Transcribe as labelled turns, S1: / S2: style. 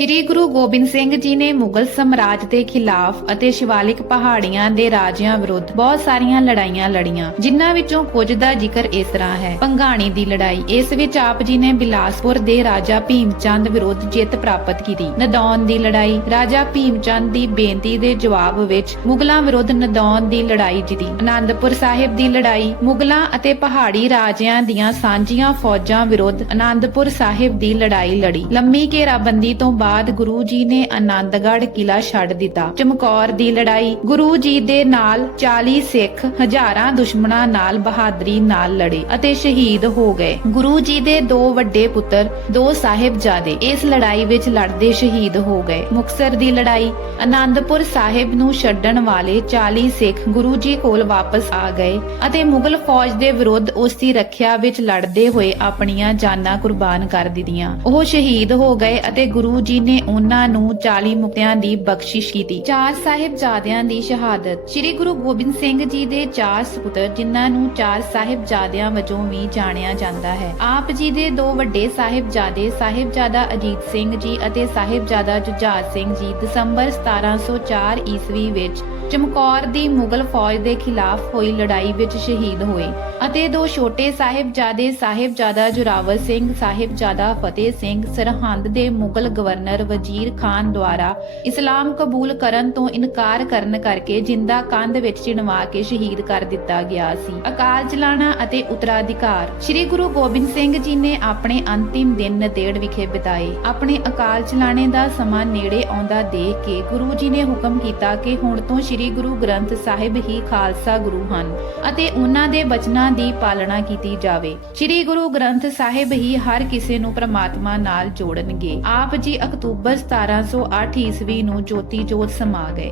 S1: ਸ਼੍ਰੀ ਗੁਰੂ ਗੋਬਿੰਦ ਸਿੰਘ ਜੀ ਨੇ ਮੁਗਲ ਸਾਮਰਾਜ ਦੇ ਖਿਲਾਫ ਅਤੇ ਸ਼ਿਵਾਲਿਕ ਪਹਾੜੀਆਂ ਦੇ ਰਾਜਿਆਂ ਵਿਰੁੱਧ ਬਹੁਤ ਸਾਰੀਆਂ ਲੜਾਈਆਂ ਲੜੀਆਂ, ਜਿਨ੍ਹਾਂ ਵਿੱਚੋਂ ਕੁਝ ਦਾ ਜ਼ਿਕਰ ਇਸ ਤਰ੍ਹਾਂ ਹੈ। ਪੰਗਾਣੀ ਦੀ ਲੜਾਈ, ਇਸ ਵਿੱਚ ਆਪ ਜੀ ਨੇ ਬਿਲਾਸਪੁਰ ਦੇ ਰਾਜਾ ਭੀਮ ਚੰਦ ਵਿਰੁੱਧ ਜਿੱਤ ਪ੍ਰਾਪਤ ਕੀਤੀ। ਨਦੌਨ ਦੀ ਲੜਾਈ, ਰਾਜਾ ਭੀਮ ਚੰਦ ਦੀ ਬੇਨਤੀ ਦੇ ਜਵਾਬ ਵਿੱਚ ਮੁਗਲਾਂ ਵਿਰੁੱਧ ਨਦੌਨ ਦੀ ਲੜਾਈ ਜਿੱਤੀ। ਆਨੰਦਪੁਰ ਸਾਹਿਬ ਦੀ ਲੜਾਈ, ਮੁਗਲਾਂ ਅਤੇ ਪਹਾੜੀ ਰਾਜਿਆਂ ਦੀਆਂ ਸਾਂਝੀਆਂ ਫੌਜਾਂ ਵਿਰੁੱਧ ਆਨੰਦਪੁਰ ਸਾਹਿਬ ਦੀ ਲੜਾਈ ਲੜੀ। ਲੰਮੀ ਘੇਰਾਬੰਦੀ ਤੋਂ ਬਾਅਦ ਬਾਅਦ ਗੁਰੂ ਜੀ ਨੇ ਆਨੰਦਗੜ੍ਹ ਕਿਲਾ ਛੱਡ ਦਿੱਤਾ। ਚਮਕੌਰ ਦੀ ਲੜਾਈ ਗੁਰੂ ਜੀ ਦੇ ਨਾਲ 40 ਸਿੱਖ ਹਜ਼ਾਰਾਂ ਦੁਸ਼ਮਣਾਂ ਨਾਲ ਬਹਾਦਰੀ ਨਾਲ ਲੜੇ ਅਤੇ ਸ਼ਹੀਦ ਹੋ ਗਏ। ਗੁਰੂ ਜੀ ਦੇ ਦੋ ਵੱਡੇ ਪੁੱਤਰ, ਦੋ ਸਾਹਿਬਜ਼ਾਦੇ ਇਸ ਲੜਾਈ ਵਿੱਚ ਲੜਦੇ ਸ਼ਹੀਦ ਹੋ ਗਏ। ਮੁਕਸਰ ਦੀ ਲੜਾਈ ਆਨੰਦਪੁਰ ਸਾਹਿਬ ਨੂੰ ਛੱਡਣ ਵਾਲੇ 40 ਸਿੱਖ ਗੁਰੂ ਜੀ ਕੋਲ ਵਾਪਸ ਆ ਗਏ ਅਤੇ ਮੁਗਲ ਫੌਜ ਦੇ ਵਿਰੁੱਧ ਉਸ ਦੀ ਰੱਖਿਆ ਵਿੱਚ ਲੜਦੇ ਹੋਏ ਆਪਣੀਆਂ ਜਾਨਾਂ ਕੁਰਬਾਨ ਕਰ ਦਿੱਤੀਆਂ। ਉਹ ਸ਼ਹੀਦ ਹੋ ਗਏ ਅਤੇ ਗੁਰੂ ਜੀ ਨੇ ਉਹਨਾਂ ਨੂੰ 40 ਮੁਕਤਿਆਂ ਦੀ ਬਖਸ਼ਿਸ਼ ਕੀਤੀ। ਚਾਰ ਸਾਹਿਬਜ਼ਾਦਿਆਂ ਦੀ ਸ਼ਹਾਦਤ। ਸ੍ਰੀ ਗੁਰੂ ਗੋਬਿੰਦ ਸਿੰਘ ਜੀ ਦੇ ਚਾਰ ਸੁਪੁੱਤਰ, ਜਿਨ੍ਹਾਂ ਨੂੰ ਚਾਰ ਸਾਹਿਬਜ਼ਾਦਿਆਂ ਵਜੋਂ ਵੀ ਜਾਣਿਆ ਜਾਂਦਾ ਹੈ। ਆਪ ਜੀ ਦੇ ਦੋ ਵੱਡੇ ਸਾਹਿਬਜ਼ਾਦੇ, ਸਾਹਿਬਜ਼ਾਦਾ ਅਜੀਤ ਸਿੰਘ ਜੀ ਅਤੇ ਸਾਹਿਬਜ਼ਾਦਾ ਜੁਝਾਰ ਸਿੰਘ ਜੀ, ਦਸੰਬਰ 1704 ਈਸਵੀ ਵਿੱਚ ਚਮਕੌਰ ਦੀ ਮੁਗਲ ਫੌਜ ਦੇ ਖਿਲਾਫ ਹੋਈ ਲੜਾਈ ਵਿੱਚ ਸ਼ਹੀਦ ਹੋਏ ਅਤੇ ਦੋ ਛੋਟੇ ਸਾਹਿਬਜ਼ਾਦੇ ਸਾਹਿਬਜ਼ਾਦਾ ਜੁਰਾਵਰ ਸਿੰਘ, ਸਾਹਿਬਜ਼ਾਦਾ ਫਤਿਹ ਸਿੰਘ, ਸਰਹੰਦ ਦੇ ਮੁਗਲ ਗਵਰਨਰ ਵਜ਼ੀਰ ਖਾਨ ਦੁਆਰਾ ਇਸਲਾਮ ਕਬੂਲ ਕਰਨ ਤੋਂ ਇਨਕਾਰ ਕਰਨ ਕਰਕੇ ਜਿੰਦਾ ਕੰਧ ਵਿੱਚ ਚਿਣਵਾ ਕੇ ਸ਼ਹੀਦ ਕਰ ਦਿੱਤਾ ਗਿਆ ਸੀ। ਅਕਾਲ ਚਲਾਣਾ ਅਤੇ ਉਤਰਾਧਿਕਾਰ। ਸ੍ਰੀ ਗੁਰੂ ਗੋਬਿੰਦ ਸਿੰਘ ਜੀ ਨੇ ਆਪਣੇ ਅੰਤਿਮ ਦਿਨ ਨਦੇੜ ਵਿਖੇ ਬਿਤਾਏ। ਆਪਣੇ ਅਕਾਲ ਚਲਾਣੇ ਦਾ ਸਮਾਂ ਨੇੜੇ ਆਉਂਦਾ ਦੇਖ ਕੇ ਗੁਰੂ ਜੀ ਨੇ ਹੁਕਮ ਕੀਤਾ ਕਿ ਹੁਣ ਤੋਂ ਸ੍ਰੀ ਗੁਰੂ ਗ੍ਰੰਥ ਸਾਹਿਬ ਹੀ ਖਾਲਸਾ ਗੁਰੂ ਹਨ ਅਤੇ ਉਹਨਾਂ ਦੇ ਬਚਨਾਂ ਦੀ ਪਾਲਣਾ ਕੀਤੀ ਜਾਵੇ। ਸ੍ਰੀ ਗੁਰੂ ਗ੍ਰੰਥ ਸਾਹਿਬ ਹੀ ਹਰ ਕਿਸੇ ਨੂੰ ਪ੍ਰਮਾਤਮਾ ਨਾਲ ਜੋੜਨਗੇ। ਆਪ ਜੀ ਅਕਤੂਬਰ 1708 ਈਸਵੀ ਨੂੰ ਜੋਤੀ ਜੋਤ ਸਮਾ ਗਏ।